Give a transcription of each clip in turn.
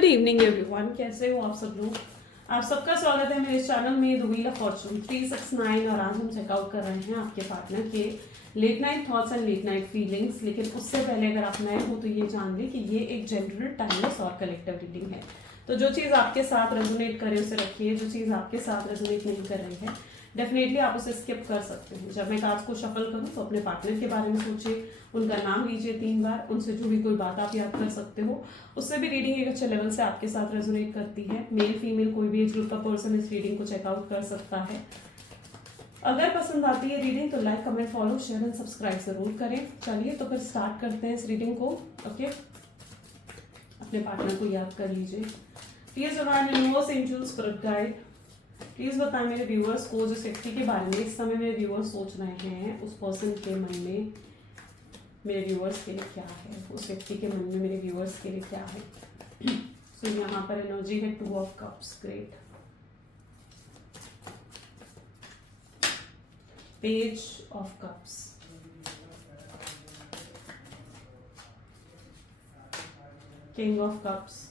Good evening everyone, कैसे हो आप सब लोग। आप सबका स्वागत है मेरे इस चैनल में द व्हील ऑफ फॉर्चून 369। और आज हम चेकआउट कर रहे हैं आपके पार्टनर के late night thoughts and late night feelings. लेकिन उससे पहले अगर आप नए हो तो ये जान लें कि ये एक जनरल, टाइमलेस और कलेक्टिव रीडिंग है। तो जो चीज़ आपके साथ रेजोनेट करे उसे रखिए, जो चीज़ आपके साथ रेजोनेट नहीं कर रही है डेफिनेटली आप उसे स्किप कर सकते हैं। जब मैं कार्ड्स को शफल करूं तो अपने पार्टनर के बारे में सोचिए, उनका नाम लीजिए 3 बार, उनसे जुड़ी कोई बात आप याद कर सकते हो। उससे भी रीडिंग एक अच्छे लेवल से आपके साथ रेजोनेट करती है। मेल फीमेल कोई भी एज ग्रुप का पर्सन इस रीडिंग को चेकआउट कर सकता है। अगर पसंद आती है रीडिंग तो like, comment, follow, share and subscribe जरूर करें। चलिए तो फिर स्टार्ट करते हैं इस रीडिंग को। ओके, अपने पार्टनर को याद कर लीजिए। Please divine universe, angels, spirit guide, please बताएं मेरे व्यूअर्स को जिस व्यक्ति के बारे में इस समय मेरे व्यूअर्स सोच रहे हैं, उस पर्सन के मन में मेरे व्यूअर्स के लिए क्या है, उस व्यक्ति के मन में मेरे व्यूअर्स के लिए क्या है। सो यहाँ पर एनर्जी है 2 of cups, great, page of cups, king of cups,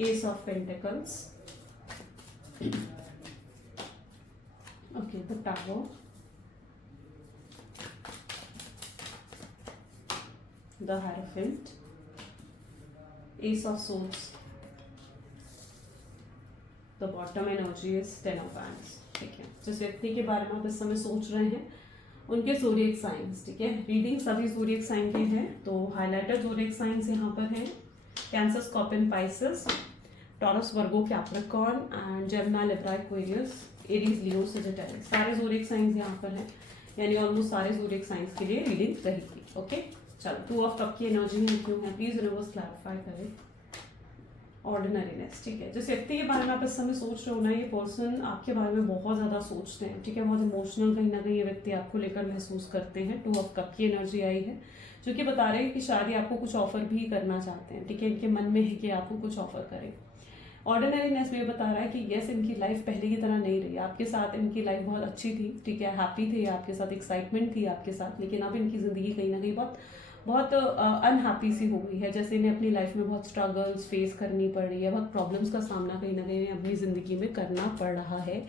Ace of Pentacles, okay, the Tower, the Hierophant, Ace of Swords, the bottom energy is 10 of Wands। ठीक है, जिस व्यक्ति के बारे में आप इस समय सोच रहे हैं उनके ज़ोडिएक साइंस, ठीक है, रीडिंग सभी ज़ोडिएक साइन के हैं। तो हाइलाइटर ज़ोडिएक साइंस यहाँ पर हैं, cancer, scorpion, Pisces, taurus, Virgo, Capricorn and Gemini, Libra, Aquarius, Aries, Leo, Sagittarius. सारे ज़ोडिएक साइंस यहाँ पर हैं, यानी ऑलमोस्ट सारे ज़ोडिएक साइंस के लिए रीडिंग रहेगी। ओके, चलो 2 ऑफ कप की एनर्जी है, क्यों है प्लीज यूनिवर्स क्लैरिफाई करें। ऑर्डिनरीनेस, ठीक है, जिस व्यक्ति के बारे में आप इस समय सोच रहे हो ना, ये पर्सन आपके बारे में बहुत ज़्यादा सोचते हैं, ठीक है, बहुत इमोशनल कहीं ना कहीं ये व्यक्ति आपको लेकर महसूस करते हैं। 2 ऑफ कप की एनर्जी आई है जो कि बता रहे हैं कि शायद ये आपको कुछ ऑफर भी करना चाहते हैं, ठीक है, इनके मन में है कि आपको कुछ ऑफर करें। ऑर्डिनरीनेस में बता रहा है कि यस, इनकी लाइफ पहले की तरह नहीं रही, आपके साथ इनकी लाइफ बहुत अच्छी थी, ठीक है, हैप्पी थे आपके साथ, एक्साइटमेंट थी आपके साथ, लेकिन अब इनकी ज़िंदगी कहीं ना कहीं बहुत बहुत अनहैप्पी सी हो गई है। जैसे इन्हें अपनी लाइफ में बहुत स्ट्रगल्स फेस करनी पड़ रही है, बहुत प्रॉब्लम्स का सामना कहीं ना कहीं अपनी ज़िंदगी में करना पड़ रहा है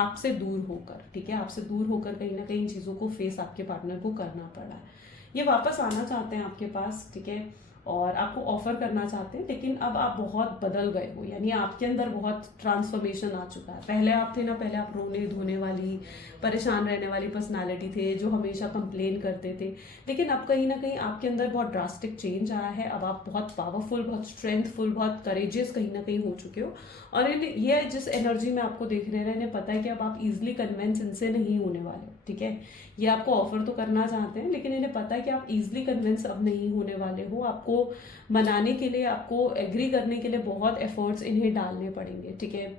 आपसे दूर होकर, ठीक है, आपसे दूर होकर कहीं ना कहीं चीज़ों को फेस आपके पार्टनर को करना पड़ रहा है। ये वापस आना चाहते हैं आपके पास, ठीक है, और आपको ऑफर करना चाहते हैं, लेकिन अब आप बहुत बदल गए हो, यानी आपके अंदर बहुत ट्रांसफॉर्मेशन आ चुका है। पहले आप थे ना, पहले आप रोने धोने वाली, परेशान रहने वाली पर्सनालिटी थे जो हमेशा कंप्लेन करते थे, लेकिन अब कहीं ना कहीं आपके अंदर बहुत ड्रास्टिक चेंज आया है। अब आप बहुत पावरफुल, बहुत स्ट्रेंथफुल, बहुत करेजियस कहीं ना कहीं हो चुके हो। और ये जिस एनर्जी में आपको देख रहे हैं, इन्हें पता है कि अब आप इजिली कन्विंस इनसे नहीं होने वाले, ठीक है, ये आपको ऑफर तो करना चाहते हैं, लेकिन इन्हें पता है कि आप इजिली कन्विंस अब नहीं होने वाले हो। आपको मनाने के लिए, आपको एग्री करने के लिए बहुत एफर्ट्स इन्हें डालने पड़ेंगे, ठीक है,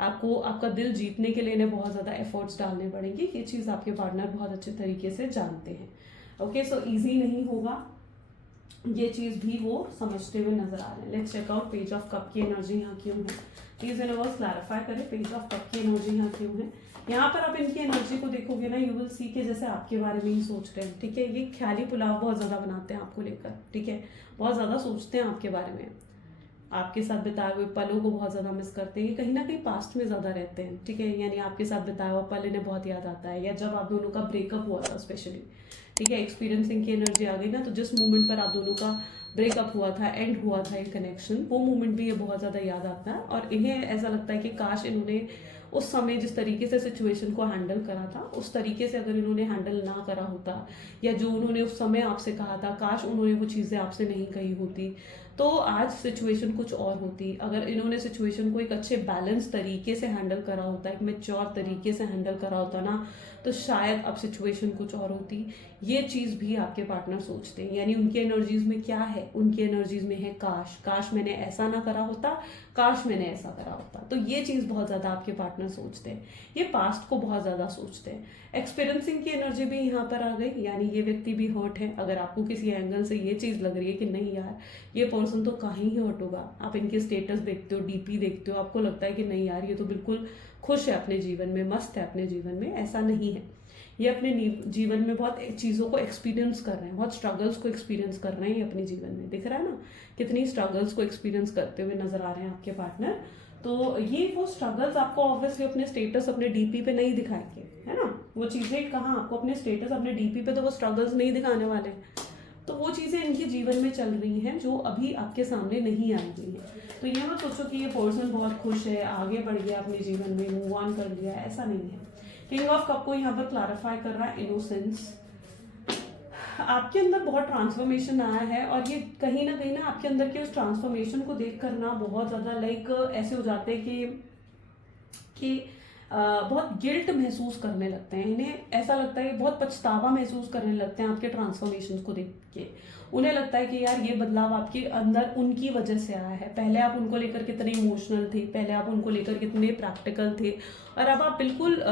आपको आपका दिल जीतने के लिए इन्हें बहुत ज़्यादा एफर्ट्स डालने पड़ेंगे। ये चीज़ आपके पार्टनर बहुत अच्छे तरीके से जानते हैं। ओके, सो ईजी नहीं होगा, ये चीज़ भी वो समझते हुए नजर आ रहे हैं। Let's check out page of cup की एनर्जी यहाँ क्यों है, प्लीज यूनिवर्स क्लैरिफाई करें पेज ऑफ कप की एनर्जी यहाँ क्यों है। यहाँ पर आप इनकी एनर्जी को देखोगे ना, यू विल सी के जैसे आपके बारे में ही सोच रहे हैं, ठीक है, ये ख्याली पुलाव बहुत ज़्यादा बनाते हैं आपको लेकर, ठीक है, बहुत ज़्यादा सोचते हैं आपके बारे में, आपके साथ बिताए हुए पलों को बहुत ज़्यादा मिस करते हैं, कहीं ना कहीं पास्ट में ज़्यादा रहते हैं, ठीक है, यानी आपके साथ बिताया हुआ पल इन्हें बहुत याद आता है, या जब आप दोनों का ब्रेकअप हुआ था स्पेशली, ठीक है, एक्सपीरियंसिंग की एनर्जी आ गई ना, तो जिस मोमेंट पर आप दोनों का ब्रेकअप हुआ था, एंड हुआ था ये कनेक्शन, वो मोमेंट भी ये बहुत ज़्यादा याद आता है। और इन्हें ऐसा लगता है कि काश इन्होंने उस समय जिस तरीके से सिचुएशन को हैंडल करा था, उस तरीके से अगर इन्होंने हैंडल ना करा होता, या जो उन्होंने उस समय आपसे कहा था, काश उन्होंने वो चीज़ें आपसे नहीं कही होती, तो आज सिचुएशन कुछ और होती। अगर इन्होंने सिचुएशन को एक अच्छे बैलेंस तरीके से हैंडल करा होता, एक मैच्योर तरीके से हैंडल करा होता ना, तो शायद अब सिचुएशन कुछ और होती। ये चीज़ भी आपके पार्टनर सोचते हैं, यानी उनकी एनर्जीज में क्या है, उनकी एनर्जीज में है काश, काश मैंने ऐसा ना करा होता, काश मैंने ऐसा करा होता। तो ये चीज़ बहुत ज़्यादा आपके पार्टनर सोचते हैं, ये पास्ट को बहुत ज़्यादा सोचते हैं। एक्सपीरियंसिंग की एनर्जी भी यहाँ पर आ गई, यानी ये व्यक्ति भी हर्ट है। अगर आपको किसी एंगल से ये चीज़ लग रही है कि नहीं यार, ये पर्सन तो कहीं ही हर्ट होगा, आप इनके स्टेटस देखते हो, डीपी देखते हो, आपको लगता है कि नहीं यार, ये तो बिल्कुल खुश है अपने जीवन में, मस्त है अपने जीवन में, ऐसा नहीं है। ये अपने जीवन में बहुत चीज़ों को एक्सपीरियंस कर रहे हैं, बहुत स्ट्रगल्स को एक्सपीरियंस कर रहे हैं ये अपने जीवन में। दिख रहा है ना कितनी स्ट्रगल्स को एक्सपीरियंस करते हुए नजर आ रहे हैं आपके पार्टनर। तो ये वो स्ट्रगल्स आपको ऑब्वियसली अपने स्टेटस, अपने डीपी पे नहीं दिखाएंगे, है ना। वो चीज़ें कहाँ आपको अपने स्टेटस, अपने डीपी पे तो वो स्ट्रगल्स नहीं दिखाने वाले हैं। तो वो चीज़ें इनके जीवन में चल रही हैं जो अभी आपके सामने नहीं आई हुई हैं। तो ये मत सोचो कि ये पर्सन बहुत खुश है, आगे बढ़ गया अपने जीवन में, मूव ऑन कर लिया, ऐसा नहीं है। किंग ऑफ कप को यहाँ पर क्लैरिफाई कर रहा है इनोसेंस। आपके अंदर बहुत ट्रांसफॉर्मेशन आया है और ये कहीं ना आपके अंदर के उस ट्रांसफॉर्मेशन को देख कर ना बहुत ज़्यादा लाइक ऐसे हो जाते हैं कि बहुत गिल्ट महसूस करने लगते हैं। इन्हें ऐसा लगता है, बहुत पछतावा महसूस करने लगते हैं आपके ट्रांसफॉर्मेशन को देख के। उन्हें लगता है कि यार ये बदलाव आपके अंदर उनकी वजह से आया है। पहले आप उनको लेकर कितने इमोशनल थे, पहले आप उनको लेकर कितने प्रैक्टिकल थे, और अब आप बिल्कुल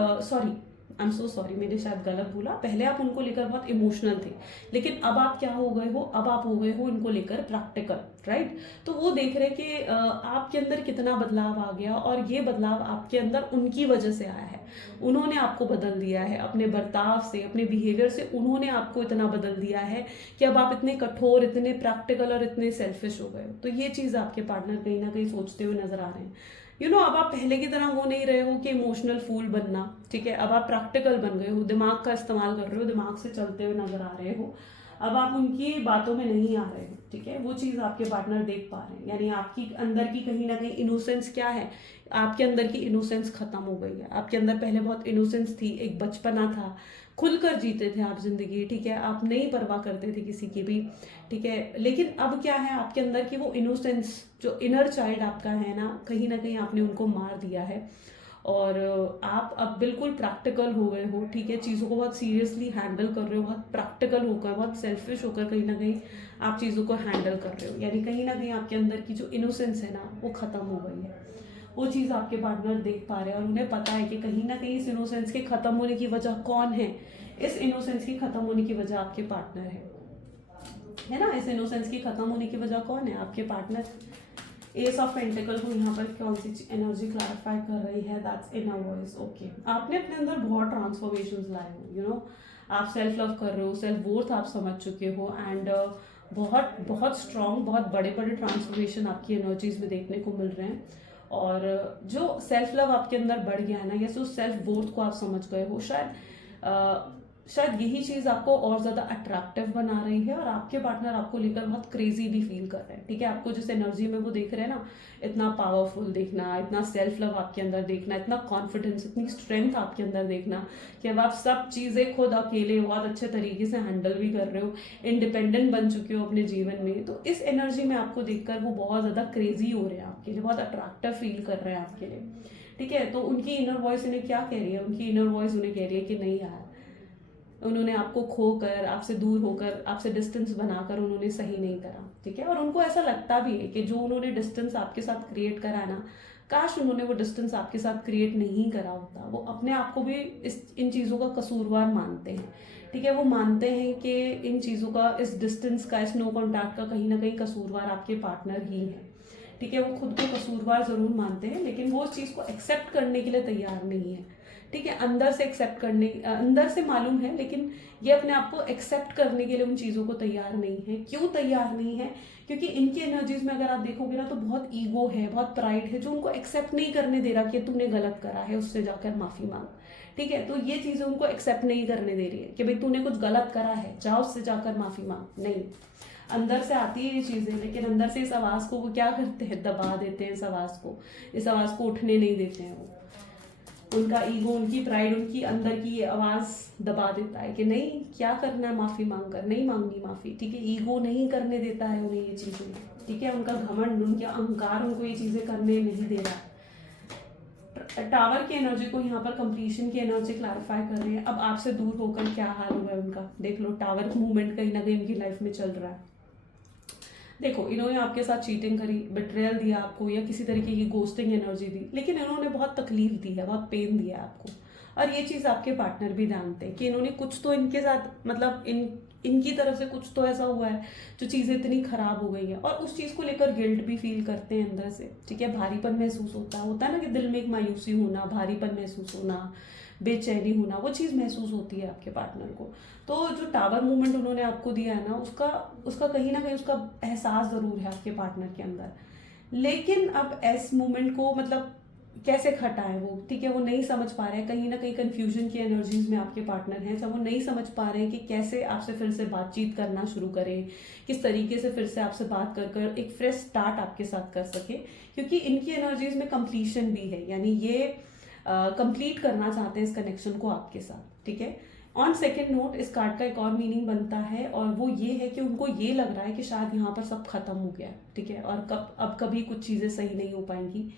आई एम सो सॉरी, मैंने शायद गलत बोला। पहले आप उनको लेकर बहुत इमोशनल थे, लेकिन अब आप क्या हो गए हो, अब आप हो गए हो उनको लेकर प्रैक्टिकल, राइट। तो वो देख रहे कि आपके अंदर कितना बदलाव आ गया, और ये बदलाव आपके अंदर उनकी वजह से आया है। उन्होंने आपको बदल दिया है, अपने बर्ताव से, अपने बिहेवियर से उन्होंने आपको इतना बदल दिया है कि अब आप इतने कठोर, इतने प्रैक्टिकल और इतने सेल्फिश हो गए हो। तो ये चीज़ आपके पार्टनर कहीं ना कहीं सोचते हुए नजर आ रहे हैं। अब आप पहले की तरह हो नहीं रहे हो कि इमोशनल फूल बनना, ठीक है। अब आप प्रैक्टिकल बन गए हो, दिमाग का इस्तेमाल कर रहे हो, दिमाग से चलते हुए नजर आ रहे हो। अब आप उनकी बातों में नहीं आ रहे हो, ठीक है। वो चीज़ आपके पार्टनर देख पा रहे हैं, यानी आपकी अंदर की कहीं ना कहीं इनोसेंस क्या है, आपके अंदर की इनोसेंस खत्म हो गई है। आपके अंदर पहले बहुत इनोसेंस थी, एक बचपना था, खुलकर जीते थे आप जिंदगी, ठीक है। आप नहीं परवाह करते थे किसी की भी, ठीक है। लेकिन अब क्या है, आपके अंदर की वो इनोसेंस, जो इनर चाइल्ड आपका है ना कहीं आपने उनको मार दिया है, और आप अब बिल्कुल प्रैक्टिकल हो गए हो, ठीक है। चीज़ों को बहुत सीरियसली हैंडल कर रहे हो, बहुत प्रैक्टिकल होकर, बहुत सेल्फिश होकर कहीं ना कहीं आप चीज़ों को हैंडल कर रहे हो। यानी कहीं ना कहीं आपके अंदर की जो इनोसेंस है ना वो ख़त्म हो गई है। वो चीज़ आपके पार्टनर देख पा रहे हैं, और उन्हें पता है कि कहीं ना कहीं इस इनोसेंस के ख़त्म होने की वजह कौन है। इस इनोसेंस की ख़त्म होने की वजह आपके पार्टनर है ना। इस इनोसेंस की ख़त्म होने की वजह कौन है, आपके पार्टनर। एस ऑफ पेंटिकल को यहाँ पर कौन सी एनर्जी क्लैरिफाई कर रही है, दैट्स इनर वॉइस। ओके, आपने अपने अंदर बहुत ट्रांसफॉर्मेशंस लाए हो, आप सेल्फ लव कर रहे हो, सेल्फ वर्थ आप समझ चुके हो, एंड बहुत बहुत स्ट्रॉन्ग, बहुत बड़े बड़े ट्रांसफॉर्मेशन आपकी एनर्जीज में देखने को मिल रहे हैं। और जो सेल्फ लव आपके अंदर बढ़ गया है ना, या उस सेल्फ वर्थ को आप समझ गए हो, शायद यही चीज आपको और ज्यादा अट्रैक्टिव बना रही है, और आपके पार्टनर आपको लेकर बहुत क्रेजी भी फील कर रहे हैं, ठीक है। आपको जिस एनर्जी में वो देख रहे हैं ना, इतना पावरफुल देखना, इतना सेल्फ लव आपके अंदर देखना, इतना कॉन्फिडेंस, इतनी स्ट्रेंथ आपके अंदर देखना कि अब आप सब चीजें खुद अकेले बहुत अच्छे तरीके से हैंडल भी कर रहे हो, इंडिपेंडेंट बन चुके हो अपने जीवन में। तो इस एनर्जी में आपको देखकर वो बहुत ज्यादा क्रेजी हो रहे हैं आपके लिए, बहुत अट्रैक्टिव फील कर रहे हैं आपके लिए, ठीक है। तो उनकी इनर वॉइस उन्हें क्या कह रही है, उनकी इनर वॉइस उन्हें कह रही है कि नहीं यार, उन्होंने आपको खोकर, आपसे दूर होकर, आपसे डिस्टेंस बनाकर उन्होंने सही नहीं करा, ठीक है। और उनको ऐसा लगता भी है कि जो उन्होंने डिस्टेंस आपके साथ क्रिएट करा ना, काश उन्होंने वो डिस्टेंस आपके साथ क्रिएट नहीं करा होता। वो अपने आप को भी इन चीज़ों का कसूरवार मानते हैं, ठीक है। वो मानते हैं कि इन चीज़ों का, इस डिस्टेंस का, इस नो कॉन्टैक्ट का कहीं ना कहीं कसूरवार आपके पार्टनर ही है, ठीक है। वो खुद को कसूरवार जरूर मानते हैं, लेकिन वो उस चीज़ को एक्सेप्ट करने के लिए तैयार नहीं है, ठीक है। अंदर से एक्सेप्ट करने, अंदर से मालूम है, लेकिन ये अपने आप को एक्सेप्ट करने के लिए उन चीज़ों को तैयार नहीं है। क्यों तैयार नहीं है? क्योंकि इनकी एनर्जीज में अगर आप देखोगे ना, तो बहुत ईगो है, बहुत प्राइड है, जो उनको एक्सेप्ट नहीं करने दे रहा कि तूने गलत करा है, उससे जाकर माफी मांग, ठीक है। तो ये चीज़ें उनको एक्सेप्ट नहीं करने दे रही है कि भाई तूने कुछ गलत करा है, जाओ उससे जाकर माफी मांग। नहीं, अंदर से आती है ये चीज़ें, लेकिन अंदर से इस आवाज़ को वो क्या करते हैं, दबा देते हैं इस आवाज़ को उठने नहीं देते हैं। वो उनका ईगो, उनकी प्राइड, उनकी अंदर की ये आवाज़ दबा देता है कि नहीं, क्या करना है माफ़ी मांग कर, नहीं मांगनी माफ़ी, ठीक है। ईगो नहीं करने देता है उन्हें ये चीज़ें, ठीक है। उनका घमंड, उनके अहंकार उनको ये चीज़ें करने नहीं दे रहा। टावर की एनर्जी को यहाँ पर कंप्लीशन की एनर्जी क्लैरिफाई कर रही है। अब आपसे दूर होकर क्या हाल हुआ है उनका, देख लो। टावर मूवमेंट कहीं ना कहीं उनकी लाइफ में चल रहा है। देखो, इन्होंने आपके साथ चीटिंग करी, बिट्रेयल दिया आपको, या किसी तरीके की गोस्टिंग एनर्जी दी, लेकिन इन्होंने बहुत तकलीफ दी है, बहुत पेन दिया है आपको। और ये चीज़ आपके पार्टनर भी जानते हैं कि इन्होंने कुछ तो इनके साथ, मतलब इनकी तरफ से कुछ तो ऐसा हुआ है जो चीज़ें इतनी खराब हो गई है, और उस चीज़ को लेकर गिल्ट भी फील करते हैं अंदर से, ठीक है। भारीपन महसूस होता है ना, कि दिल में एक मायूसी होना, भारीपन महसूस होना, बेचैनी होना, वो चीज़ महसूस होती है आपके पार्टनर को। तो जो टावर मूवमेंट उन्होंने आपको दिया है ना, उसका उसका कहीं ना कहीं उसका एहसास ज़रूर है आपके पार्टनर के अंदर। लेकिन अब एस मूवमेंट को मतलब कैसे हटाएं वो, ठीक है, वो नहीं समझ पा रहे हैं, कहीं ना कहीं कंफ्यूजन की एनर्जीज में आपके पार्टनर हैं, जब वो नहीं समझ पा रहे हैं कि कैसे आपसे फिर से बातचीत करना शुरू करें, किस तरीके से फिर से आपसे बात कर कर एक फ्रेश स्टार्ट आपके साथ कर सके, क्योंकि इनकी एनर्जीज में कंप्लीशन भी है, यानी ये कंप्लीट करना चाहते हैं इस कनेक्शन को आपके साथ, ठीक है। ऑन सेकेंड नोट इस कार्ड का एक और मीनिंग बनता है, और वो ये है कि उनको ये लग रहा है कि शायद यहाँ पर सब खत्म हो गया है, ठीक है, और अब कभी कुछ चीज़ें सही नहीं हो पाएंगी।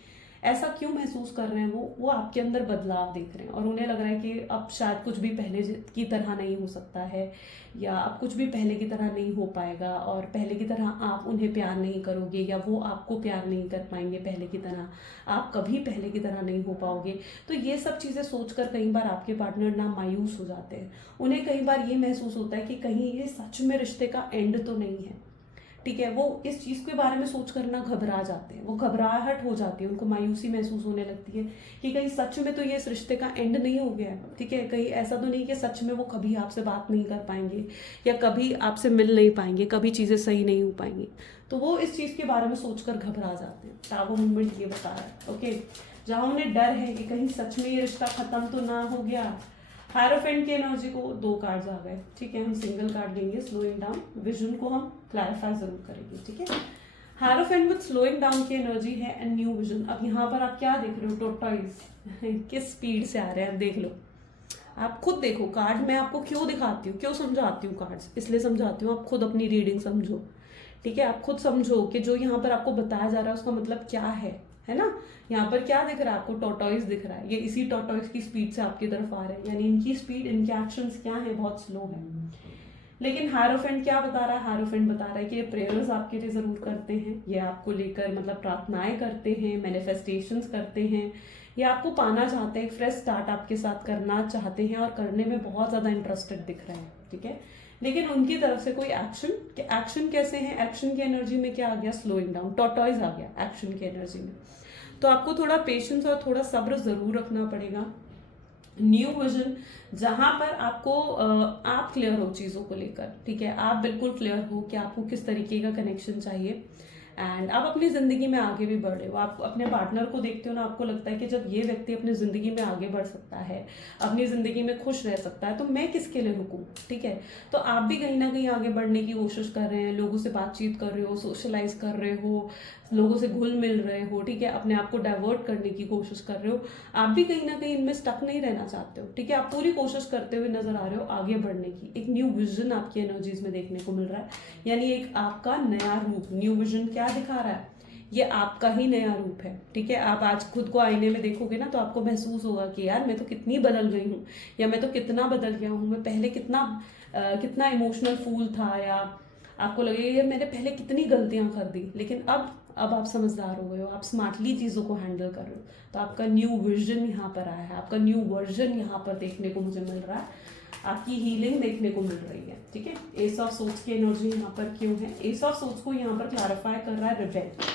ऐसा क्यों महसूस कर रहे हैं वो आपके अंदर बदलाव देख रहे हैं, और उन्हें लग रहा है कि अब शायद कुछ भी पहले की तरह नहीं हो सकता है, या अब कुछ भी पहले की तरह नहीं हो पाएगा, और पहले की तरह आप उन्हें प्यार नहीं करोगे, या वो आपको प्यार नहीं कर पाएंगे पहले की तरह, आप कभी पहले की तरह नहीं हो पाओगे। तो ये सब चीज़ें सोचकर कई बार आपके पार्टनर ना मायूस हो जाते हैं। उन्हें कई बार ये महसूस होता है कि कहीं ये सच में रिश्ते का एंड तो नहीं है, ठीक है। वो इस चीज़ के बारे में सोच कर ना घबरा जाते हैं, वो घबराहट हो जाती है, उनको मायूसी महसूस होने लगती है कि कहीं सच में तो ये इस रिश्ते का एंड नहीं हो गया है, ठीक है, कहीं ऐसा तो नहीं कि सच में वो कभी आपसे बात नहीं कर पाएंगे, या कभी आपसे मिल नहीं पाएंगे, कभी चीज़ें सही नहीं हो पाएंगी। तो वो इस चीज़ के बारे में सोचकर घबरा जाते हैं। टावर मूवमेंट ये बता रहा है, ओके। जहाँ उन्हें डर है कि कहीं सच में ये रिश्ता खत्म तो ना हो गया। हायरोफेंट की एनर्जी को 2 कार्ड्स आ गए, ठीक है, हम सिंगल कार्ड लेंगे। स्लोइंग डाउन, विजन को हम क्लैरिफाई जरूर करेंगे, ठीक है। हायरोफेंट विद स्लोइंग डाउन की एनर्जी है एंड न्यू विजन। अब यहाँ पर आप क्या देख रहे हो, टोर्टॉइज किस स्पीड से आ रहे हैं, देख लो, आप खुद देखो। कार्ड मैं आपको क्यों दिखाती हूँ, क्यों समझाती हूँ कार्ड्स, इसलिए समझाती हूँ, आप खुद अपनी रीडिंग समझो, ठीक है। आप खुद समझो कि जो यहाँ पर आपको बताया जा रहा है उसका मतलब क्या है ना। यहाँ पर क्या दिख रहा है आपको, टॉर्टॉइस दिख रहा है, ये इसी टॉर्टॉइस की स्पीड से आपकी तरफ आ रहे हैं, यानी इनकी स्पीड, इनके एक्शंस क्या है, बहुत स्लो है। लेकिन हायरोफेंट क्या बता रहा है, हायरोफेंट बता रहा है कि ये प्रेयर्स आपके लिए जरूर करते हैं, ये आपको लेकर मतलब प्रार्थनाएं करते हैं, मैनिफेस्टेशंस करते हैं, ये आपको पाना चाहते हैं, फ्रेश स्टार्ट आपके साथ करना चाहते हैं, और करने में बहुत ज्यादा इंटरेस्टेड दिख रहे हैं, ठीक है। लेकिन उनकी तरफ से कोई एक्शन कैसे है, एक्शन की एनर्जी में क्या आ गया, स्लोइंग डाउन, टॉर्टॉइज आ गया एक्शन की एनर्जी में। तो आपको थोड़ा पेशेंस और थोड़ा सब्र जरूर रखना पड़ेगा। न्यू विजन, जहां पर आपको आप क्लियर हो चीजों को लेकर, ठीक है, आप बिल्कुल क्लियर हो कि आपको किस तरीके का कनेक्शन चाहिए, एंड आप अपनी जिंदगी में आगे भी बढ़ रहे हो। आप अपने पार्टनर को देखते हो ना, आपको लगता है कि जब ये व्यक्ति अपनी जिंदगी में आगे बढ़ सकता है, अपनी जिंदगी में खुश रह सकता है, तो मैं किसके लिए रुकूं, ठीक है। तो आप भी कहीं ना कहीं आगे बढ़ने की कोशिश कर रहे हैं, लोगों से बातचीत कर रहे हो, सोशलाइज कर रहे हो, लोगों से घुल मिल रहे हो, ठीक है, अपने आप को डाइवर्ट करने की कोशिश कर रहे हो। आप भी कहीं ना कहीं इनमें स्टक नहीं रहना चाहते हो, ठीक है, आप पूरी कोशिश करते हुए नजर आ रहे हो आगे बढ़ने की। एक न्यू विजन आपकी एनर्जीज में देखने को मिल रहा है, यानी एक आपका नया रूप। न्यू विजन क्या दिखा रहा है, ये आपका ही नया रूप है, ठीक है। आप आज खुद को आईने में देखोगे ना, तो आपको महसूस होगा कि यार मैं तो कितनी बदल गई हूँ, या मैं तो कितना बदल गया हूँ, मैं पहले कितना इमोशनल फूल था, या आपको लगेगा यार मैंने पहले कितनी गलतियां कर दी, लेकिन अब आप समझदार हो गए हो, आप स्मार्टली चीज़ों को हैंडल कर रहे हो। तो आपका न्यू विजन यहाँ पर आया है, आपका न्यू वर्जन यहाँ पर देखने को मुझे मिल रहा है, आपकी हीलिंग देखने को मिल रही है, ठीक है। एस ऑफ सोर्ड्स की एनर्जी यहाँ पर क्यों है, एस ऑफ सोर्ड्स को यहाँ पर क्लैरिफाई कर रहा है रिवेंज।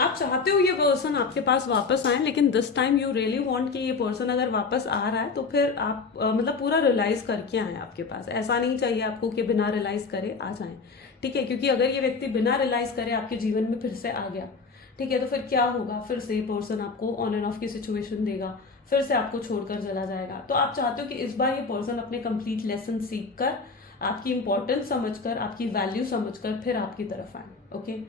आप चाहते हो ये पर्सन आपके पास वापस आए, लेकिन this time you really want कि ये पर्सन अगर वापस आ रहा है तो फिर आप मतलब पूरा रियलाइज करके आए आपके पास। ऐसा नहीं चाहिए आपको कि बिना रियलाइज करे आ जाए, ठीक है, क्योंकि अगर ये व्यक्ति बिना रियलाइज करे आपके जीवन में फिर से आ गया, ठीक है, तो फिर क्या होगा, फिर से ये पर्सन आपको ऑन एंड ऑफ की सिचुएशन देगा, फिर से आपको छोड़कर चला जाएगा। तो आप चाहते हो कि इस बार ये पर्सन अपने कंप्लीट लेसन सीख कर, आपकी इंपॉर्टेंस समझकर, आपकी वैल्यू समझकर फिर आपकी तरफ आए, ओके।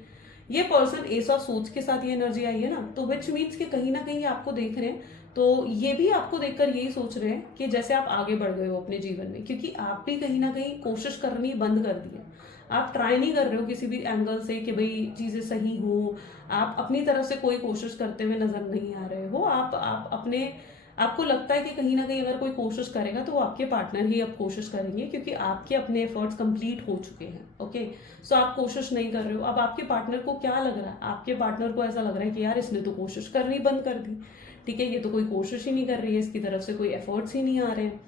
ये पर्सन एस ऑफ सोच के साथ ये एनर्जी आई है ना, तो विच मीन्स कि कहीं ना कहीं आपको देख रहे हैं, तो ये भी आपको देखकर यही सोच रहे हैं कि जैसे आप आगे बढ़ गए हो अपने जीवन में, क्योंकि आप भी कहीं ना कहीं कोशिश करनी बंद कर दी है। आप ट्राई नहीं कर रहे हो किसी भी एंगल से कि भाई चीजें सही हो, आप अपनी तरफ से कोई कोशिश करते हुए नजर नहीं आ रहे हो। आप अपने आपको लगता है कि कहीं ना कहीं अगर कोई कोशिश करेगा तो वो आपके पार्टनर ही अब कोशिश करेंगे, क्योंकि आपके अपने एफर्ट्स कंप्लीट हो चुके हैं, ओके। सो आप कोशिश नहीं कर रहे हो। अब आपके पार्टनर को क्या लग रहा है, आपके पार्टनर को ऐसा लग रहा है कि यार इसने तो कोशिश करनी बंद कर दी, ठीक है, ये तो कोई कोशिश ही नहीं कर रही है, इसकी तरफ से कोई एफर्ट्स ही नहीं आ रहे हैं,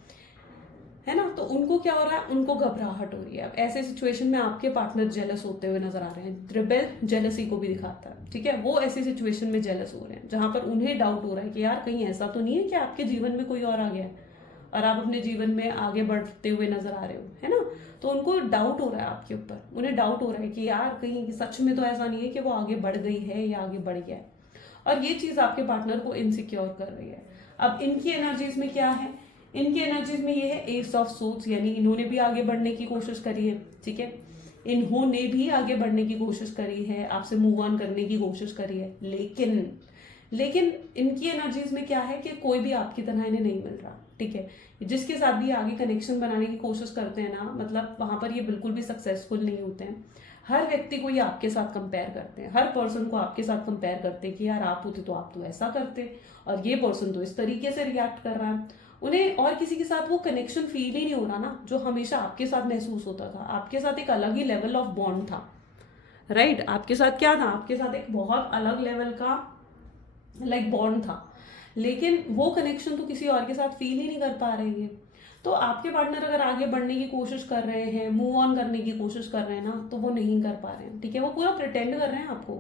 है ना। तो उनको क्या हो रहा है, उनको घबराहट हो रही है। अब ऐसे सिचुएशन में आपके पार्टनर जेलस होते हुए नजर आ रहे हैं। रिबेल जेलसी को भी दिखाता है, ठीक है। वो ऐसी सिचुएशन में जेलस हो रहे हैं जहां पर उन्हें डाउट हो रहा है कि यार कहीं ऐसा तो नहीं है कि आपके जीवन में कोई और आ गया है और आप अपने जीवन में आगे बढ़ते हुए नजर आ रहे हो, है ना। तो उनको डाउट हो रहा है आपके ऊपर, उन्हें डाउट हो रहा है कि यार कहीं सच में तो ऐसा नहीं है कि वो आगे बढ़ गई है या आगे बढ़ गया है। और ये चीज आपके पार्टनर को इनसिक्योर कर रही है। अब इनकी एनर्जीज में क्या है, इनकी एनर्जीज में ये है एस ऑफ सोर्ड्स, यानी इन्होंने भी आगे बढ़ने की कोशिश करी है, ठीक है। इन्होंने भी आगे बढ़ने की कोशिश करी है, आपसे मूव ऑन करने की कोशिश करी है, लेकिन इनकी एनर्जीज में क्या है कि कोई भी आपकी तरह इन्हें नहीं मिल रहा, ठीक है। जिसके साथ भी आगे कनेक्शन बनाने की कोशिश करते हैं ना, मतलब वहां पर ये बिल्कुल भी सक्सेसफुल नहीं होते हैं। हर व्यक्ति को ये आपके साथ कंपेयर करते हैं, हर पर्सन को आपके साथ कंपेयर करते हैं कि यार आप होते तो आप तो ऐसा करते और ये पर्सन तो इस तरीके से रिएक्ट कर रहा है। उन्हें और किसी के साथ वो कनेक्शन फील ही नहीं हो रहा ना, जो हमेशा आपके साथ महसूस होता था। आपके साथ एक अलग ही लेवल ऑफ बॉन्ड था, राइट। आपके साथ क्या था, आपके साथ एक बहुत अलग लेवल का बॉन्ड था, लेकिन वो कनेक्शन तो किसी और के साथ फील ही नहीं कर पा रहे हैं। तो आपके पार्टनर अगर आगे बढ़ने की कोशिश कर रहे हैं, मूव ऑन करने की कोशिश कर रहे हैं ना, तो वो नहीं कर पा रहे हैं, ठीक है। वो पूरा प्रिटेंड कर रहे हैं आपको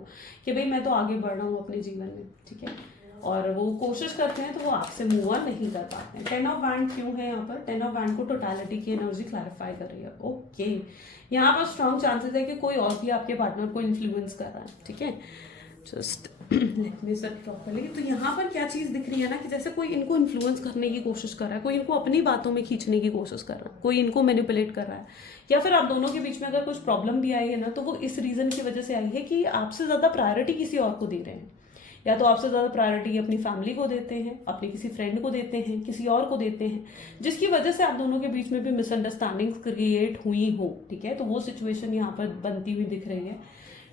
कि भाई मैं तो आगे बढ़ रहा हूँ अपने जीवन में, ठीक है। और वो कोशिश करते हैं तो वो आपसे मूव ऑन नहीं कर पाते हैं। 10 ऑफ वैंड क्यों है यहाँ पर, 10 ऑफ वैंड को टोटलिटी की एनर्जी क्लैरिफाई कर रही है, ओके। यहाँ पर स्ट्रॉन्ग चांसेस है कि कोई और भी आपके पार्टनर को इन्फ्लुएंस कर रहा है, ठीक है। जस्ट लेट मी सेट प्रॉपर्ली। तो यहाँ पर क्या चीज दिख रही है ना, कि जैसे कोई इनको इन्फ्लुएंस करने की कोशिश कर रहा है, कोई इनको अपनी बातों में खींचने की कोशिश कर रहा है, कोई इनको मैनिपुलेट कर रहा है, या फिर आप दोनों के बीच में अगर कुछ प्रॉब्लम भी आई है ना, तो वो इस रीजन की वजह से आई है कि आपसे ज्यादा प्रायोरिटी किसी और को दे रहे हैं। या तो आपसे ज्यादा प्रायोरिटी अपनी फैमिली को देते हैं, अपने किसी फ्रेंड को देते हैं, किसी और को देते हैं, जिसकी वजह से आप दोनों के बीच में भी मिसअंडरस्टैंडिंग क्रिएट हुई हो, ठीक है। तो वो सिचुएशन यहाँ पर बनती हुई दिख रही है।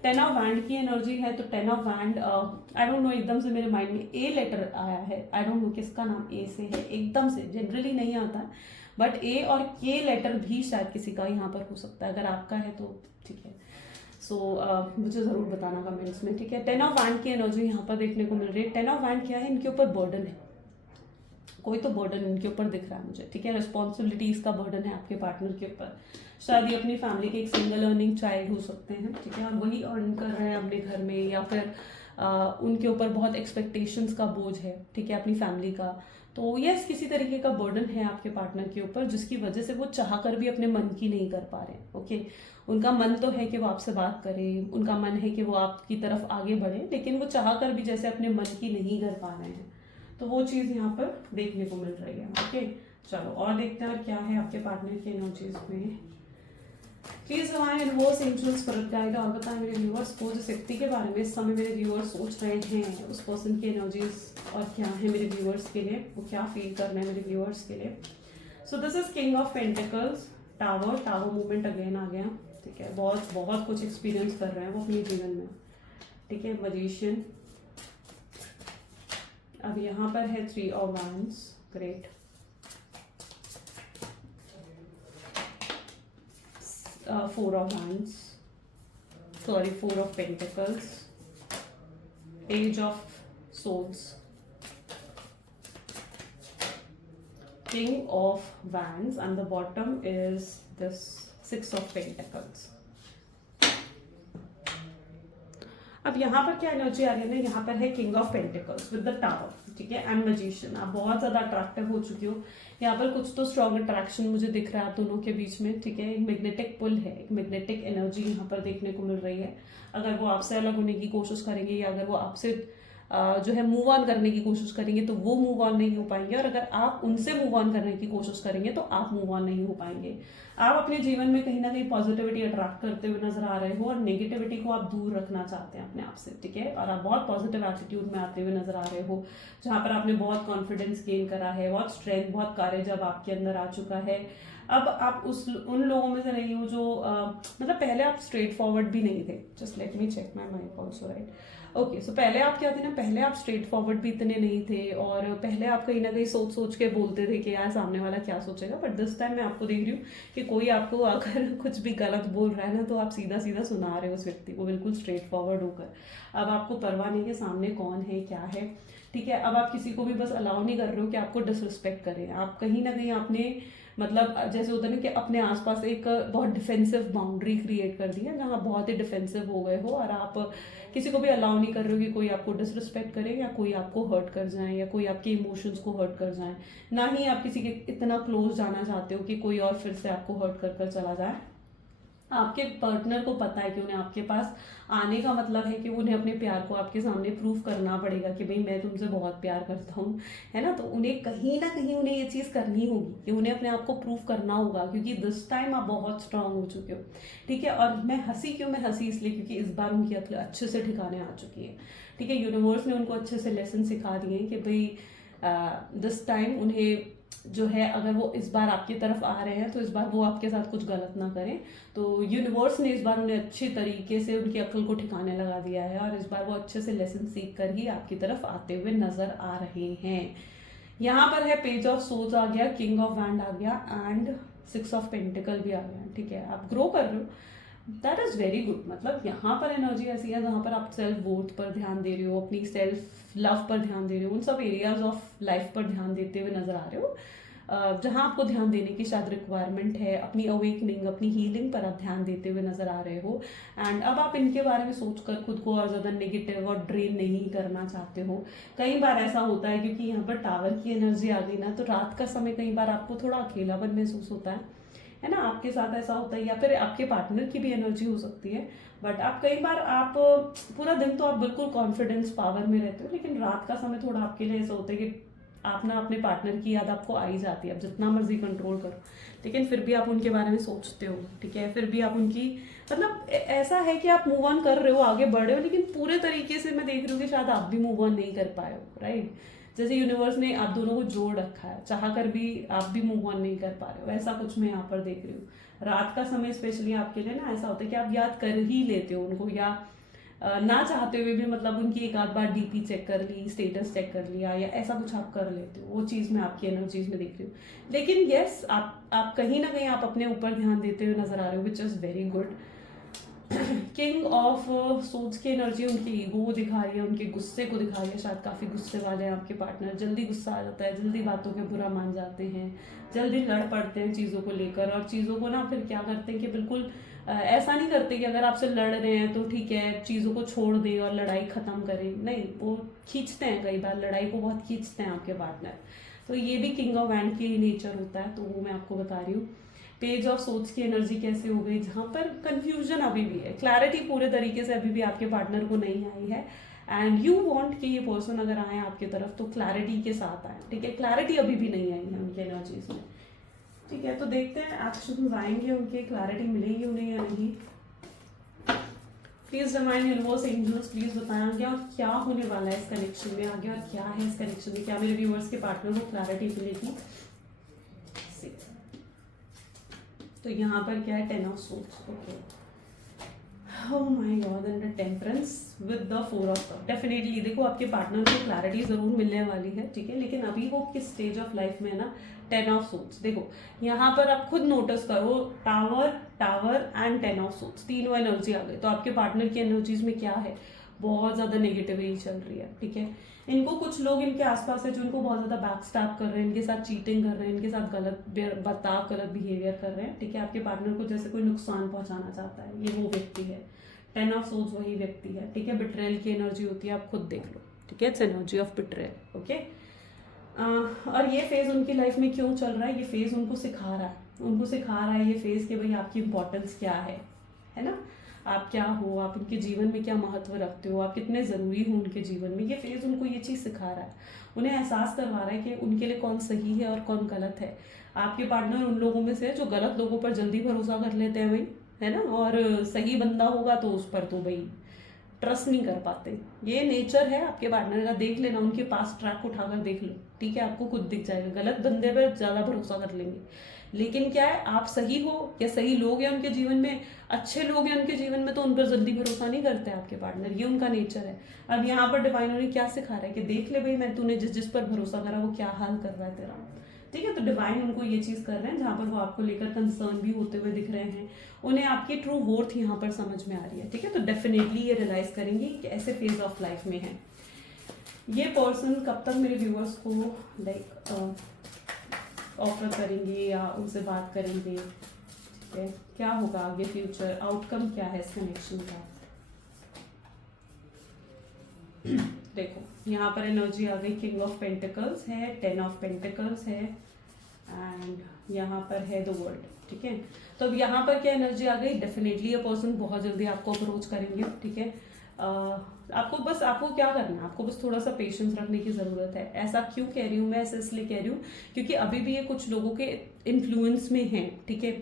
10 ऑफ वैंड की एनर्जी है, तो 10 of wand, I don't know, एकदम से मेरे माइंड में ए लेटर आया है। आई डोंट नो किसका नाम ए से है, एकदम से जनरली नहीं आता, बट ए और के लेटर भी शायद किसी का यहाँ पर हो सकता है। अगर आपका है तो ठीक है, सो मुझे ज़रूर बताना कमेंट्स में, ठीक है। 10 ऑफ वैंड की एनर्जी यहाँ पर देखने को मिल रही है। 10 ऑफ वैंड क्या है, इनके ऊपर बर्डन है, कोई तो बर्डन इनके ऊपर दिख रहा है मुझे, ठीक है। रिस्पॉन्सिबिलिटीज का बर्डन है आपके पार्टनर के ऊपर। शायद ये अपनी फैमिली के एक सिंगल अर्निंग चाइल्ड हो सकते हैं, ठीक है, और वही अर्न कर रहे हैं अपने घर में, या फिर उनके ऊपर बहुत एक्सपेक्टेशंस का बोझ है, ठीक है, अपनी फैमिली का। तो यस, किसी तरीके का बर्डन है आपके पार्टनर के ऊपर, जिसकी वजह से वो चाह कर भी अपने मन की नहीं कर पा रहे, ओके। उनका मन तो है कि वो आपसे बात करें, उनका मन है कि वो आपकी तरफ आगे बढ़े, लेकिन वो चाह कर भी जैसे अपने मन की नहीं कर पा रहे हैं। तो वो चीज़ यहाँ पर देखने को मिल रही है, ओके। चलो और देखते हैं और क्या है आपके पार्टनर की एनर्जीज में। Please divine universe angels spirit guide, और बताएं मेरे व्यूअर्स को जिस व्यक्ति के बारे में इस समय मेरे व्यूअर्स सोच रहे हैं, उस पर्सन की एनर्जीज और क्या है मेरे व्यूअर्स के लिए, वो क्या फील कर रहे हैं मेरे व्यूअर्स के लिए। So this is king of pentacles, tower movement again आ गया, ठीक है। बहुत बहुत कुछ एक्सपीरियंस कर रहे हैं वो अपने जीवन में, ठीक है। मजिशियन, अब यहाँ पर है 3 of wands, great. 4 of wands, sorry 4 of pentacles, page of swords, king of wands, and the bottom is this 6 of pentacles. अब यहाँ पर क्या एनर्जी आ रही है ना, यहाँ पर है king of pentacles with the tower, ठीक है, एंड मैजिशियन। आप बहुत ज्यादा अट्रैक्टिव हो चुकी हो, यहाँ पर कुछ तो स्ट्रॉन्ग अट्रैक्शन मुझे दिख रहा है आप दोनों के बीच में, ठीक है। एक मैग्नेटिक पुल है, एक मैग्नेटिक एनर्जी यहाँ पर देखने को मिल रही है। अगर वो आपसे अलग होने की कोशिश करेंगे, या अगर वो आपसे जो है मूव ऑन करने की कोशिश करेंगे, तो वो मूव ऑन नहीं हो पाएंगे, और अगर आप उनसे मूव ऑन करने की कोशिश करेंगे तो आप मूव ऑन नहीं हो पाएंगे। आप अपने जीवन में कहीं ना कहीं पॉजिटिविटी अट्रैक्ट करते हुए नजर आ रहे हो, और नेगेटिविटी को आप दूर रखना चाहते हैं अपने आप से, ठीक है। और आप बहुत पॉजिटिव एटीट्यूड में आते हुए नजर आ रहे हो, जहाँ पर आपने बहुत कॉन्फिडेंस गेन करा है, बहुत स्ट्रेंथ, बहुत करेज अब आपके अंदर आ चुका है। अब आप उन लोगों में से नहीं हो जो मतलब पहले आप स्ट्रेट फॉरवर्ड भी नहीं थे। Just let me check my mic also, right, okay. So पहले आप क्या थे ना, पहले आप स्ट्रेट फॉरवर्ड भी इतने नहीं थे, और पहले आप कहीं ना कहीं सोच सोच के बोलते थे कि यार सामने वाला क्या सोचेगा। बट दिस टाइम मैं आपको देख रही हूँ कि कोई आपको अगर कुछ भी गलत बोल रहा है ना, तो आप सीधा सीधा सुना रहे हो उस व्यक्ति को, बिल्कुल स्ट्रेट फॉरवर्ड होकर। अब आपको परवाह नहीं कि सामने कौन है क्या है, ठीक है। अब आप किसी को भी बस अलाउ नहीं कर रहे हो कि आपको डिसरिस्पेक्ट करें। आप कहीं ना कहीं आपने मतलब जैसे होता है ना कि अपने आसपास एक बहुत डिफेंसिव बाउंड्री क्रिएट कर दी है, जहाँ बहुत ही डिफेंसिव हो गए हो और आप किसी को भी अलाउ नहीं कर रहे हो कि कोई आपको डिसरिस्पेक्ट करे या कोई आपको हर्ट कर जाए या कोई आपके इमोशंस को हर्ट कर जाए। ना ही आप किसी के इतना क्लोज जाना चाहते हो कि कोई और फिर से आपको हर्ट कर कर चला जाए। आपके पार्टनर को पता है कि उन्हें आपके पास आने का मतलब है कि उन्हें अपने प्यार को आपके सामने प्रूव करना पड़ेगा कि भाई मैं तुमसे बहुत प्यार करता हूँ, है ना। तो उन्हें कहीं ना कहीं उन्हें ये चीज़ करनी होगी कि उन्हें अपने आप को प्रूव करना होगा, क्योंकि दिस टाइम आप बहुत स्ट्रांग हो चुके हो, ठीक है। और मैं हंसी इसलिए क्योंकि इस बार उनकी अक्ल अच्छे से ठिकाने आ चुकी है, ठीक है। यूनिवर्स ने उनको अच्छे से लेसन सिखा दिए कि भाई दिस टाइम उन्हें जो है, अगर वो इस बार आपकी तरफ आ रहे हैं तो इस बार वो आपके साथ कुछ गलत ना करें। तो यूनिवर्स ने इस बार उन्हें अच्छे तरीके से उनकी अक्ल को ठिकाने लगा दिया है और इस बार वो अच्छे से लेसन सीख कर ही आपकी तरफ आते हुए नजर आ रहे हैं। यहाँ पर है पेज ऑफ सोर्ड्स आ गया, किंग ऑफ वैंड आ गया एंड 6 ऑफ पेंटिकल भी आ गया, ठीक है। आप ग्रो कर रहे हो, दैट इज वेरी गुड। मतलब यहाँ पर एनर्जी ऐसी है जहाँ पर आप सेल्फ वर्थ पर ध्यान दे रहे हो, अपनी सेल्फ लव पर ध्यान दे रहे हो, उन सब एरियाज ऑफ लाइफ पर ध्यान देते हुए नजर आ रहे हो जहाँ आपको ध्यान देने की शायद रिक्वायरमेंट है। अपनी अवेकनिंग, अपनी हीलिंग पर आप ध्यान देते हुए नजर आ रहे हो एंड अब आप इनके बारे में सोचकर खुद को और ज़्यादा नेगेटिव और ड्रेन नहीं करना चाहते हो। कई बार ऐसा होता है क्योंकि यहाँ पर टावर की एनर्जी आ गई ना, तो रात का समय कई बार आपको थोड़ा अकेलापन महसूस होता है ना। आपके साथ ऐसा होता है या फिर आपके पार्टनर की भी एनर्जी हो सकती है, बट आप कई बार आप पूरा दिन तो आप बिल्कुल कॉन्फिडेंस पावर में रहते हो, लेकिन रात का समय थोड़ा आपके लिए ऐसा होता है कि आप ना अपने पार्टनर की याद आपको आ ही जाती है। अब जितना मर्जी कंट्रोल करो, लेकिन फिर भी आप उनके बारे में सोचते हो, ठीक है। फिर भी आप उनकी मतलब ऐसा है कि आप मूव ऑन कर रहे हो, आगे बढ़ रहे हो, लेकिन पूरे तरीके से मैं देख रही हूँ कि शायद आप भी मूव ऑन नहीं कर पाए हो, राइट। जैसे यूनिवर्स ने आप दोनों को जोड़ रखा है, चाह कर भी आप भी मूव ऑन नहीं कर पा रहे हो, ऐसा कुछ मैं यहाँ पर देख रही हूँ। रात का समय स्पेशली आपके लिए ना ऐसा होता है कि आप याद कर ही लेते हो उनको, या ना चाहते हुए भी मतलब उनकी एक आध बार डीपी चेक कर ली, स्टेटस चेक कर लिया, या ऐसा कुछ आप कर लेते हो। वो चीज़ मैं आपकी एनर्जीज में देख रही हूँ। लेकिन यस, आप कहीं ना कहीं आप अपने ऊपर ध्यान देते हुए नजर आ रहे हो, which is very good. King of swords की एनर्जी उनकी ईगो दिखा रही है, उनके गुस्से को दिखा रही है। शायद काफ़ी गुस्से वाले हैं आपके पार्टनर, जल्दी गुस्सा आ जाता है, जल्दी बातों के बुरा मान जाते हैं, जल्दी लड़ पड़ते हैं चीज़ों को लेकर, और चीज़ों को ना फिर क्या करते हैं कि बिल्कुल ऐसा नहीं करते कि अगर आपसे लड़ रहे हैं तो ठीक है चीज़ों को छोड़ दें और लड़ाई ख़त्म करें, नहीं, वो खींचते हैं, कई बार लड़ाई को बहुत खींचते हैं आपके पार्टनर। तो ये भी किंग ऑफ वैंड की नेचर होता है, तो वो मैं आपको बता रही हूँ। पेज ऑफ सोर्ड्स की एनर्जी कैसे हो गई, जहाँ पर कंफ्यूजन अभी भी है, क्लैरिटी पूरे तरीके से अभी भी आपके पार्टनर को नहीं आई है एंड यू वांट कि ये पर्सन अगर आए आपकी तरफ तो क्लैरिटी के साथ आए, ठीक है। क्लैरिटी अभी भी नहीं आई है उनकी एनर्जीज में, ठीक है। तो देखते हैं एक्शंस आएंगे उनके, क्लैरिटी मिलेगी उन्हें या नहीं। Please divine universe angels please बताया गया और क्या होने वाला है इस कनेक्शन में आगे, और क्या है इस कनेक्शन में, क्या मेरे व्यूअर्स के पार्टनर को क्लैरिटी मिलेगी। तो यहाँ पर क्या है, 10 of swords, okay. Oh my God, and the temperance with the 4 of cup. Definitely देखो आपके पार्टनर को क्लैरिटी जरूर मिलने वाली है, ठीक है, लेकिन अभी वो किस स्टेज ऑफ लाइफ में है ना। 10 ऑफ सोर्ड्स देखो यहाँ पर आप खुद नोटिस करो, टावर एंड 10 ऑफ सोर्ड्स, तीनों एनर्जी आ गई। तो आपके पार्टनर की एनर्जीज में क्या है, बहुत ज्यादा नेगेटिविटी चल रही है, ठीक है। इनको कुछ लोग इनके आसपास है जो इनको बहुत ज्यादा बैक स्टैप कर रहे हैं, इनके साथ चीटिंग कर रहे हैं, इनके साथ गलत बर्ताव, गलत बिहेवियर कर रहे हैं, ठीक है। आपके पार्टनर को जैसे कोई नुकसान पहुंचाना चाहता है, ये वो व्यक्ति है। 10 ऑफ सोर्ड्स वही व्यक्ति है, ठीक है। बिट्रेयल की एनर्जी होती है, आप खुद देख लो, ठीक है। It's energy of betrayal, okay. और ये फेज उनकी लाइफ में क्यों चल रहा है, ये फेज उनको सिखा रहा है ये फेज कि भाई आपकी इंपॉर्टेंस क्या है ना। आप क्या हो, आप उनके जीवन में क्या महत्व रखते हो, आप कितने ज़रूरी हो उनके जीवन में, ये फेज उनको ये चीज़ सिखा रहा है। उन्हें एहसास करवा रहा है कि उनके लिए कौन सही है और कौन गलत है। आपके पार्टनर उन लोगों में से है जो गलत लोगों पर जल्दी भरोसा कर लेते हैं भाई, है ना, और सही बंदा होगा तो उस पर तो भाई ट्रस्ट नहीं कर पाते। ये नेचर है आपके पार्टनर का, देख लेना, उनके पास ट्रैक उठाकर देख लो, ठीक है, आपको खुद दिख जाएगा। गलत बंदे पर ज़्यादा भरोसा कर लेंगे, लेकिन क्या है, आप सही हो या सही लोग हैं उनके जीवन में, अच्छे लोग हैं उनके जीवन में, तो उन पर जल्दी भरोसा नहीं करते आपके पार्टनर, ये उनका नेचर है। अब यहाँ पर डिवाइन उन्हें क्या सिखा रहा है कि देख ले भाई, मैं तूने जिस पर भरोसा करा वो क्या हाल कर रहा है तेरा, ठीक है। तो डिवाइन उनको ये चीज़ कर रहे हैं, जहाँ पर वो आपको लेकर कंसर्न भी होते हुए दिख रहे हैं, उन्हें आपकी ट्रू वर्थ यहाँ पर समझ में आ रही है, ठीक है। तो डेफिनेटली ये रियलाइज करेंगे कि ऐसे फेज ऑफ लाइफ में है। ये पर्सन कब तक मेरे व्यूअर्स को लाइक ऑफर करेंगे या उनसे बात करेंगे, ठीक है, क्या होगा आगे फ्यूचर आउटकम क्या है इस कनेक्शन का। देखो यहाँ पर एनर्जी आ गई, किंग ऑफ पेंटिकल्स है, 10 ऑफ पेंटिकल्स है एंड यहाँ पर है द वर्ल्ड, ठीक है। तो अब यहाँ पर क्या एनर्जी आ गई, डेफिनेटली ये पर्सन बहुत जल्दी आपको अप्रोच करेंगे, ठीक है। आपको क्या करना है, आपको बस थोड़ा सा पेशेंस रखने की ज़रूरत है। ऐसा क्यों कह रही हूँ मैं, ऐसा इसलिए कह रही हूँ क्योंकि अभी भी ये कुछ लोगों के इन्फ्लुएंस में हैं, ठीक है।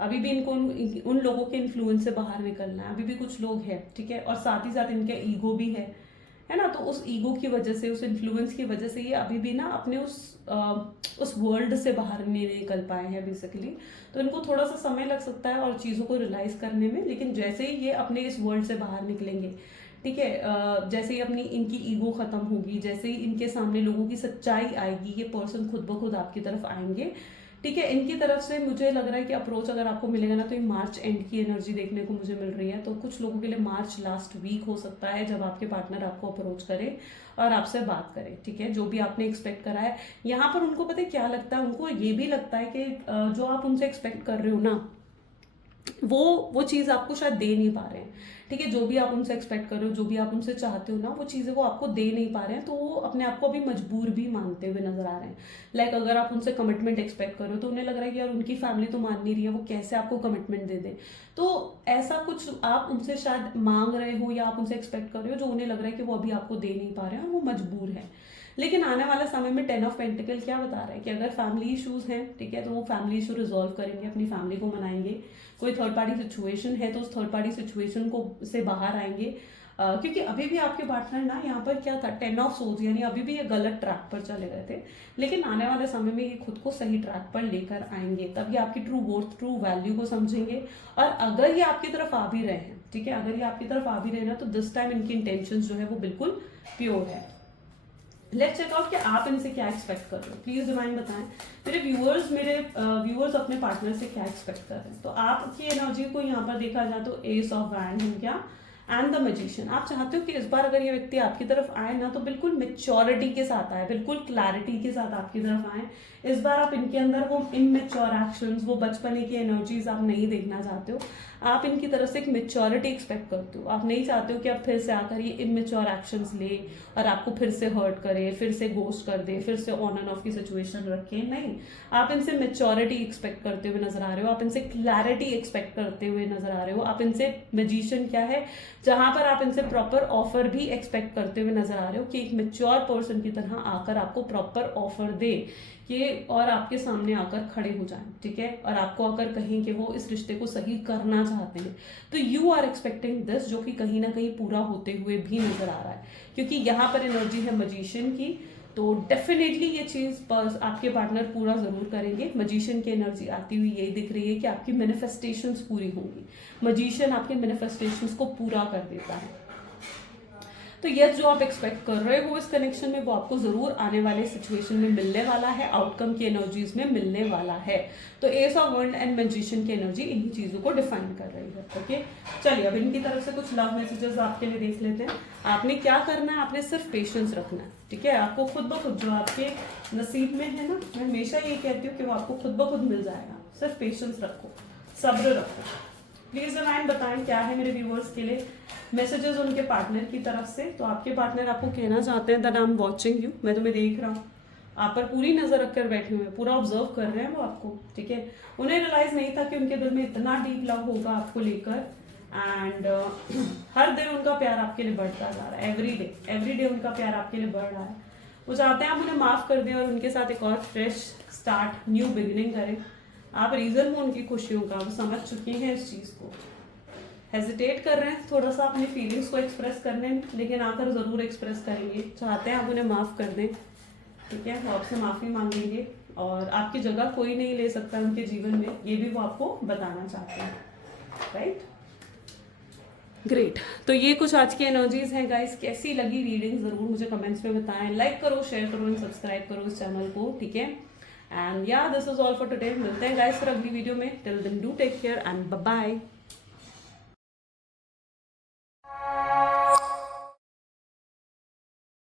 अभी भी इनको उन लोगों के इन्फ्लुएंस से बाहर निकलना है, अभी भी कुछ लोग हैं, ठीक है। और साथ ही साथ इनका ईगो भी है ना। तो उस ईगो की वजह से, उस इन्फ्लुएंस की वजह से ये अभी भी ना अपने उस वर्ल्ड से बाहर नहीं निकल पाए हैं बेसिकली। तो इनको थोड़ा सा समय लग सकता है और चीज़ों को रियलाइज करने में, लेकिन जैसे ही ये अपने इस वर्ल्ड से बाहर निकलेंगे, ठीक है, जैसे ही अपनी इनकी ईगो खत्म होगी, जैसे ही इनके सामने लोगों की सच्चाई आएगी, ये पर्सन खुद ब खुद आपकी तरफ आएंगे, ठीक है। इनकी तरफ से मुझे लग रहा है कि अप्रोच अगर आपको मिलेगा ना, तो ये मार्च एंड की एनर्जी देखने को मुझे मिल रही है। तो कुछ लोगों के लिए मार्च लास्ट वीक हो सकता है जब आपके पार्टनर आपको अप्रोच करे और आपसे बात करे, ठीक है। जो भी आपने एक्सपेक्ट करा है, यहाँ पर उनको पता है क्या लगता है, उनको ये भी लगता है कि जो आप उनसे एक्सपेक्ट कर रहे हो ना, वो चीज़ आपको शायद दे नहीं पा रहे हैं, ठीक है। जो भी आप उनसे एक्सपेक्ट कर रहे हो, जो भी आप उनसे चाहते हो ना, वो चीज़ें वो आपको दे नहीं पा रहे हैं। तो वो अपने आप को अभी मजबूर भी मानते हुए नजर आ रहे हैं। लाइक अगर आप उनसे कमिटमेंट एक्सपेक्ट कर रहे हो तो उन्हें लग रहा है कि यार उनकी फैमिली तो मान नहीं रही है, वो कैसे आपको कमिटमेंट दे दे। तो ऐसा कुछ आप उनसे शायद मांग रहे हो या आप उनसे एक्सपेक्ट कर रहे हो जो उन्हें लग रहा है कि वो अभी आपको दे नहीं पा रहे हैं और वो मजबूर है। लेकिन आने वाले समय में 10 ऑफ पेंटिकल क्या बता रहा है कि अगर फैमिली इश्यूज हैं, ठीक है, तो वो फैमिली इशू रिजॉल्व करेंगे, अपनी फैमिली को मनाएंगे। कोई थर्ड पार्टी सिचुएशन है तो उस थर्ड पार्टी सिचुएशन को से बाहर आएंगे, क्योंकि अभी भी आपके पार्टनर ना यहाँ पर क्या था, 10 ऑफ सोर्ड्स, यानी अभी भी ये गलत ट्रैक पर चले गए थे। लेकिन आने वाले समय में ये खुद को सही ट्रैक पर लेकर आएंगे, तब ये आपकी ट्रू वर्थ, ट्रू वैल्यू को समझेंगे। और अगर ये आपकी तरफ आ भी रहे हैं, ठीक है, अगर ये आपकी तरफ आ भी रहे हैं ना, तो दिस टाइम इनकी इंटेंशन जो है वो बिल्कुल प्योर है। लेट्स चेक आउट कि आप इनसे क्या एक्सपेक्ट कर रहे हो। प्लीज डिवाइन बताएं मेरे व्यूअर्स अपने पार्टनर से क्या एक्सपेक्ट कर रहे हैं। तो आपकी एनर्जी को यहाँ पर देखा जाए तो एस ऑफ वैंड है क्या, एंड द मैजिशियन। आप चाहते हो कि इस बार अगर ये व्यक्ति आपकी तरफ आए ना, तो बिल्कुल मेच्योरिटी के साथ आए, बिल्कुल क्लैरिटी के साथ आपकी तरफ आए। इस बार आप इनके अंदर वो इनमेच्योर एक्शंस, वो बचपने की एनर्जीज आप नहीं देखना चाहते हो। आप इनकी तरफ से एक मेच्योरिटी एक्सपेक्ट करते हो। आप नहीं चाहते हो कि आप फिर से आकर ये इनमेच्योर एक्शंस ले और आपको फिर से हर्ट करे, फिर से गोस्ट कर दे, फिर से ऑन एंड ऑफ की सिचुएशन रखे। नहीं, आप इनसे मेच्योरिटी एक्सपेक्ट करते हुए नजर आ रहे हो, आप इनसे क्लैरिटी एक्सपेक्ट करते हुए नजर आ रहे हो। आप इनसे मैजिशियन क्या है, जहां पर आप इनसे प्रॉपर ऑफर भी एक्सपेक्ट करते हुए नजर आ रहे हो कि एक मेच्योर पर्सन की तरह आकर आपको प्रॉपर ऑफर दे कि और आपके सामने आकर खड़े हो जाएं, ठीक है, और आपको आकर कहें कि वो इस रिश्ते को सही करना चाहते हैं। तो यू आर एक्सपेक्टिंग दिस, जो कि कहीं ना कहीं पूरा होते हुए भी नजर आ रहा है, क्योंकि यहाँ पर एनर्जी है मजिशियन की। तो डेफिनेटली ये चीज पर आपके पार्टनर पूरा जरूर करेंगे। मजिशियन की एनर्जी आती हुई यही दिख रही है कि आपकी मैनिफेस्टेशंस पूरी होंगी। मजिशियन आपके मैनिफेस्टेशंस को पूरा कर देता है। तो यस, जो आप एक्सपेक्ट कर रहे हो इस कनेक्शन में, वो आपको जरूर आने वाले सिचुएशन में मिलने वाला है, आउटकम की एनर्जीज में मिलने वाला है। तो एस ऑफ वंड एंड मैजिशियन की एनर्जी इन्हीं चीजों को डिफाइन कर रही है। ओके, चलिए अब इनकी तरफ से कुछ लव मैसेजेस आपके लिए देख लेते हैं। आपने क्या करना है, आपने सिर्फ पेशेंस रखना है, ठीक है। आपको खुद ब खुद जो आपके नसीब में है ना, मैं हमेशा ये कहती हूँ कि वो आपको खुद ब खुद मिल जाएगा। सिर्फ पेशेंस रखो, सब्र रखो। प्लीज डिवाइन बताएं क्या है मेरे व्यूअर्स के लिए मैसेजेस उनके पार्टनर की तरफ से। तो आपके पार्टनर आपको कहना चाहते हैं that I am watching you, मैं तुम्हें देख रहा हूँ। आप पर पूरी नजर रखकर बैठे हुए हैं, पूरा ऑब्जर्व कर रहे हैं वो आपको, ठीक है। उन्हें रियलाइज नहीं था कि उनके दिल में इतना डीप लव होगा आपको लेकर। एंड हर दिन उनका प्यार आपके लिए बढ़ता जा रहा है, एवरी डे उनका प्यार आपके लिए बढ़ रहा है। वो चाहते हैं आप उन्हें माफ कर दें और उनके साथ एक और फ्रेश स्टार्ट, न्यू बिगिनिंग करें। आप रीजन हो उनकी खुशियों का, वो समझ चुके हैं इस चीज को। हेजिटेट कर रहे हैं थोड़ा सा अपनी फीलिंग्स को एक्सप्रेस करने में, लेकिन आकर जरूर एक्सप्रेस करेंगे। चाहते हैं आप उन्हें माफ कर दें, ठीक है, वो आपसे माफी मांगेंगे और आपकी जगह कोई नहीं ले सकता उनके जीवन में, ये भी वो आपको बताना चाहते हैं। Right, great. तो ये कुछ आज की एनर्जीज हैं गाइस। कैसी लगी रीडिंग जरूर मुझे कमेंट्स में बताएं। लाइक करो, शेयर करो एंड सब्सक्राइब करो इस चैनल को, ठीक है। And yeah this is all for today. मिलते हैं गाइस फिर अगली वीडियो में। Till then do take care and bye bye.